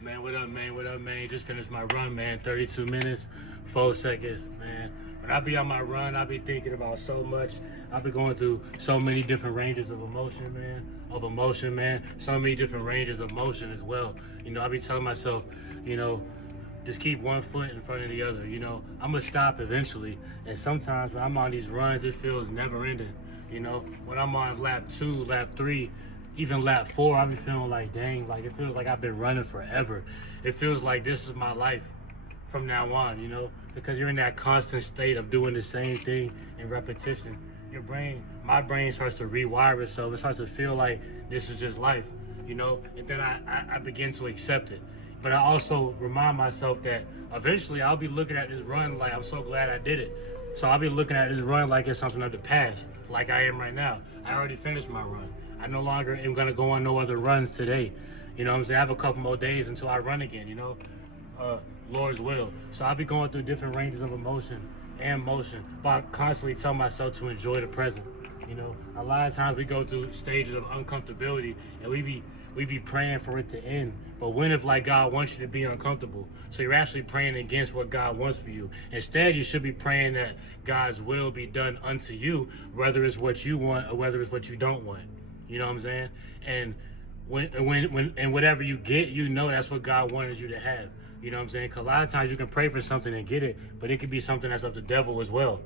Man, what up, man? What up, man? Just finished my run, man. 32 minutes, 4 seconds, man. When I be on my run, I be thinking about so much. I be going through so many different ranges of emotion, man. So many different ranges of motion as well. You know, I be telling myself, you know, just keep one foot in front of the other. You know, I'm gonna stop eventually. And sometimes when I'm on these runs, it feels never ending. You know, when I'm on lap 2, lap 3, even lap 4, I be feeling like, dang, like it feels like I've been running forever. It feels like this is my life from now on, you know, because you're in that constant state of doing the same thing in repetition. My brain starts to rewire itself. It starts to feel like this is just life, you know, and then I begin to accept it. But I also remind myself that eventually I'll be looking at this run like I'm so glad I did it. So I'll be looking at this run like it's something of the past, like I am right now. I already finished my run. I no longer am gonna go on no other runs today. You know what I'm saying? I have a couple more days until I run again, you know? Lord's will. So I'll be going through different ranges of emotion and motion, but I constantly tell myself to enjoy the present. You know, a lot of times we go through stages of uncomfortability and we be praying for it to end. But when if like God wants you to be uncomfortable? So you're actually praying against what God wants for you. Instead, you should be praying that God's will be done unto you, whether it's what you want or whether it's what you don't want. You know what I'm saying? And when whatever you get, you know that's what God wanted you to have. You know what I'm saying? Because a lot of times you can pray for something and get it, but it could be something that's of the devil as well.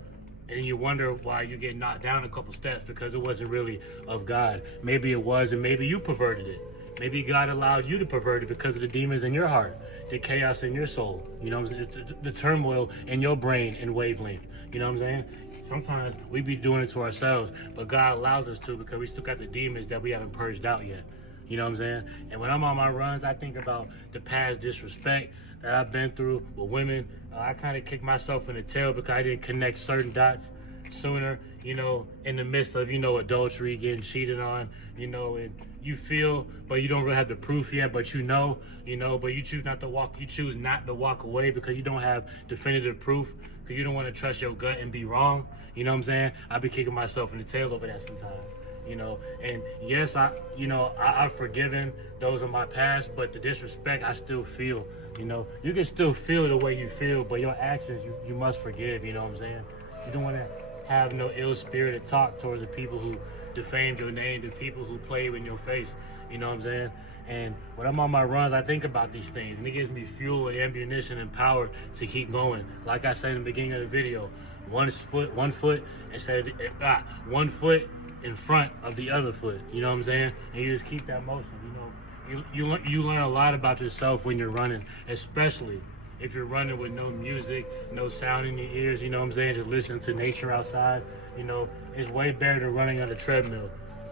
And then you wonder why you get knocked down a couple steps because it wasn't really of God. Maybe it was, and maybe you perverted it. Maybe God allowed you to pervert it because of the demons in your heart, the chaos in your soul. You know what I'm saying? The turmoil in your brain and wavelength. You know what I'm saying? Sometimes we be doing it to ourselves, but God allows us to because we still got the demons that we haven't purged out yet. You know what I'm saying? And when I'm on my runs, I think about the past disrespect that I've been through with women. I kind of kick myself in the tail because I didn't connect certain dots sooner, you know, in the midst of, you know, adultery, getting cheated on, you know, and you feel, but you don't really have the proof yet, but you know, but you choose not to walk away because you don't have definitive proof, because you don't want to trust your gut and be wrong. You know what I'm saying? I be kicking myself in the tail over that sometimes. You know, and yes, I've forgiven those of my past, but the disrespect I still feel. You know, you can still feel the way you feel, but your actions, you must forgive. You know what I'm saying? You don't want to have no ill-spirited talk towards the people who defamed your name, the people who played in your face. You know what I'm saying? And when I'm on my runs, I think about these things, and it gives me fuel and ammunition and power to keep going. Like I said in the beginning of the video, one foot instead of one foot in front of the other foot. You know what I'm saying? And you just keep that motion. You know, you learn a lot about yourself when you're running, especially if you're running with no music, no sound in your ears. You know what I'm saying? Just listening to nature outside. You know, it's way better than running on a treadmill.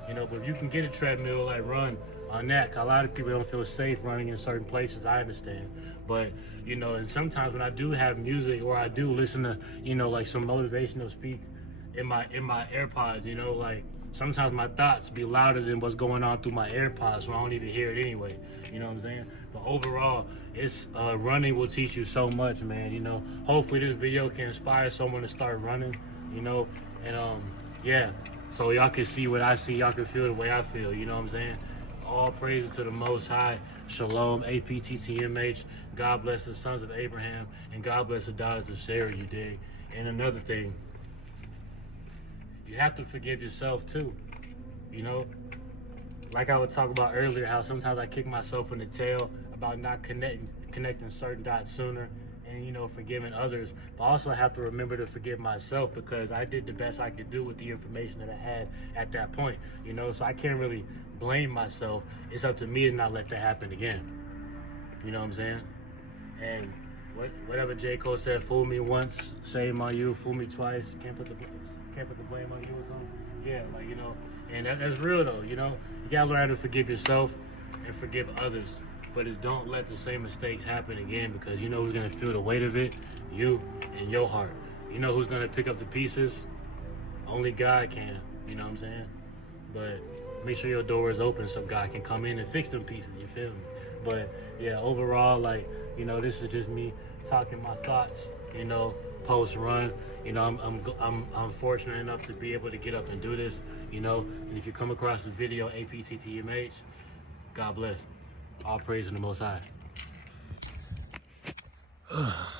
You know, but if you can get a treadmill, like run on that. 'Cause a lot of people don't feel safe running in certain places. I understand, but you know, and sometimes when I do have music or I do listen to, you know, like some motivational speak in my AirPods, you know, like sometimes my thoughts be louder than what's going on through my AirPods, so I don't even hear it anyway. You know what I'm saying? But overall, it's running will teach you so much, man. You know, hopefully this video can inspire someone to start running. You know, and yeah, so y'all can see what I see, y'all can feel the way I feel. You know what I'm saying? All praises to the Most High. Shalom, APTTMH. God bless the sons of Abraham, and God bless the daughters of Sarah. You dig? And another thing, you have to forgive yourself too. You know, like I would talk about earlier, how sometimes I kick myself in the tail about not connecting certain dots sooner, and you know, forgiving others. But also I have to remember to forgive myself because I did the best I could do with the information that I had at that point. You know, so I can't really blame myself. It's up to me to not let that happen again. You know what I'm saying? And whatever J. Cole said, fool me once, shame on you, fool me twice, can't put the blame on you or something. Yeah, like, you know, and that's real though. You know, you gotta learn how to forgive yourself and forgive others, but don't let the same mistakes happen again, because you know who's gonna feel the weight of it? You and your heart. You know who's gonna pick up the pieces? Only God can. You know what I'm saying? But make sure your door is open so God can come in and fix them pieces. You feel me? But yeah, overall, like, you know, this is just me talking my thoughts. You know, post run. You know, I'm fortunate enough to be able to get up and do this. You know, and if you come across the video, APTTMH, God bless. All praise in the Most High. Ugh.